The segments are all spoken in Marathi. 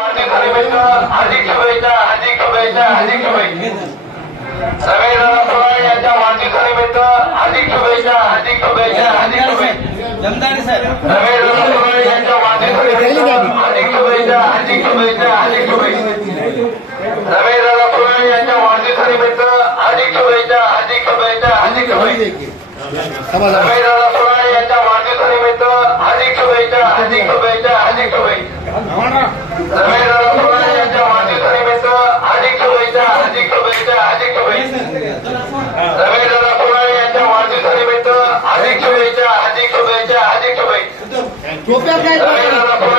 हार्दिक शुभेच्छा हार्दिक शुभेच्छा हार्दिक शुभेच्छा रमेशदादा पवार यांच्या वाढदिवसानिमित्त हार्दिक शुभेच्छा हार्दिक शुभेच्छा हार्दिक शुभेच्छा रमेशदादा पवार यांच्या वाढदिवसानिमित्त हार्दिक शुभेच्छा हार्दिक शुभेच्छा हार्दिक शुभेच्छा रमेशदादा पवार यांच्या वाढदिवसानिमित्त हार्दिक शुभेच्छा हार्दिक शुभेच्छा हार्दिक शुभेच्छा रमेशदादा पवार यांच्या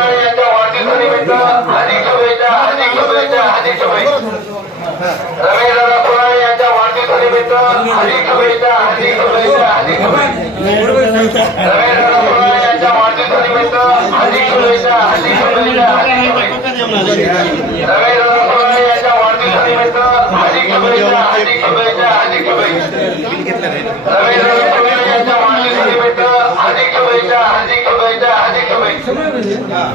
वाढदिवसानिमित्त हार्दिक शुभेच्छा हार्दिक शुभेच्छा हार्दिक शुभेच्छा रमेशदादा पवार यांच्या वाढदिवसानिमित्त हार्दिक शुभेच्छा हार्दिक शुभेच्छा हार्दिक शुभेच्छा रमेशदादा पवार यांच्या वाढदिवसानिमित्त हार्दिक शुभेच्छा हार्दिक शुभेच्छा हार्दिक शुभेच्छा रमेशदादा पवार यांच्या वाढदिवसानिमित्त हार्दिक शुभेच्छा हार्दिक शुभेच्छा हार्दिक शुभेच्छा रमेशदादा पवार यांच्या वाढदिवसानिमित्त हार्दिक शुभेच्छा हार्दिक शुभेच्छा हार्दिक शुभेच्छा रमेशदादा पवार यांच्या वाढदिवसानिमित्त हार्दिक शुभेच्छा हार्दिक शुभेच्छा हार्दिक शुभेच्छा रमेशदादा पवार यांच्या वाढदिवसानिमित्त हार्दिक शुभेच्छा हार्दिक शुभेच्छा हार्दिक शुभेच्छा रमेशदादा पवार यांच्या वाढदिवसानिमित्त हार्दिक शुभेच्छा हार्दिक शुभेच्छा हार्दिक हार हार उ-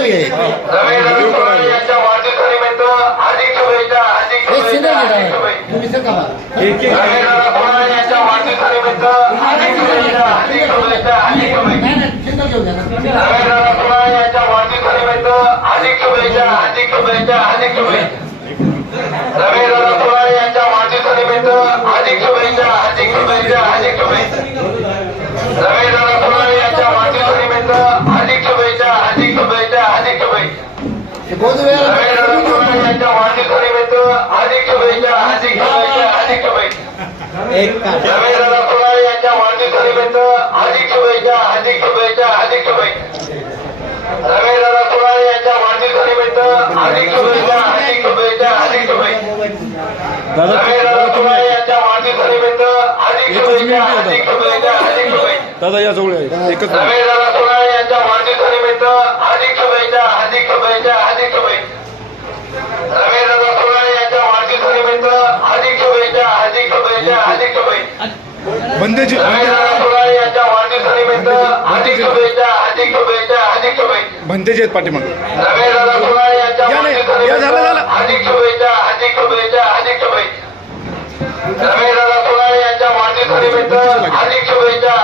सिंगल घे. रमेशदादा पवार यांच्या वाढदिवसानिमित्त हार्दिक शुभेच्छा हार्दिक शुभेच्छा हार्दिक शुभेच्छा हार्दिक शुभेच्छा. यांच्या वाढदिवसानिमित्त शुभेच्छा शुभेच्छा शुभेच्छा रमेशदादा यांच्या वाढदिवसानिमित्त शुभेच्छा शुभेच्छा शुभेच्छा रमेशदादा यांच्या वाढदिवसानिमित्त शुभेच्छा शुभेच्छा शुभेच्छा दादा या जवळ आहे. एकच. रमेशदादा यांच्या शुभेच्छा बंदेजी आहेत पाठीमाग या नाही, या झालं, झालं. हार्दिक शुभेच्छा हार्दिक शुभेच्छा हार्दिक शुभेच्छा रमेशदादा पवार यांच्या वाढदिवसानिमित्त हार्दिक शुभेच्छा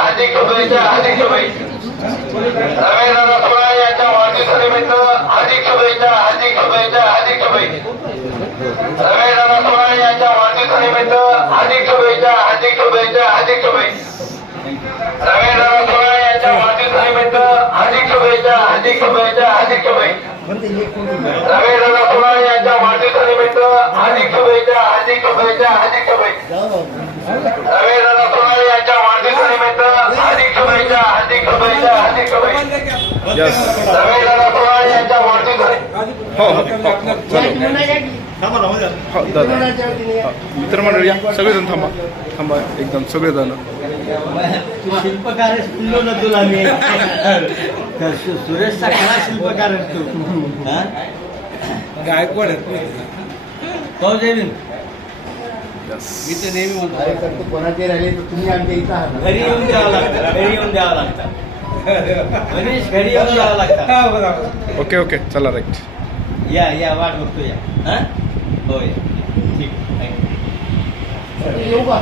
हार्दिक शुभेच्छा हार्दिक शुभेच्छा रमेशदादा पवार यांच्या वाढदिवसानिमित्त हार्दिक शुभेच्छा हार्दिक शुभेच्छा हार्दिक शुभेच्छा रमेशदादा पवार यांच्या वाढदिवसानिमित्त हार्दिक शुभेच्छा हार्दिक शुभेच्छा हार्दिक शुभेच्छा यस रमेशदादा पवार यांच्या हो हो हो हो हो दादा. हो. मित्रमंडळी या सगळेजण थांबा. थांबा एकदम सगळेजण. शिल्पकार म्हणलो ना तुला मी. तर सु- सुरेश साखरा शिल्पकार तू. हा? गायकवाड हो जयवीन यस मी तर नेहमी म्हणतो. कोणाचे राहिले तर तुम्ही आमच्या इथं आहात. घरी येऊन द्यावं लागतं घरी येऊन द्यावं लागतं. मनीष घरी येऊन द्यावं लागतं. हा, बरोबर. Okay okay. चला राईट. या या वाट बघतो या. हा? हो या. ठीक. थँक्यू येऊ का?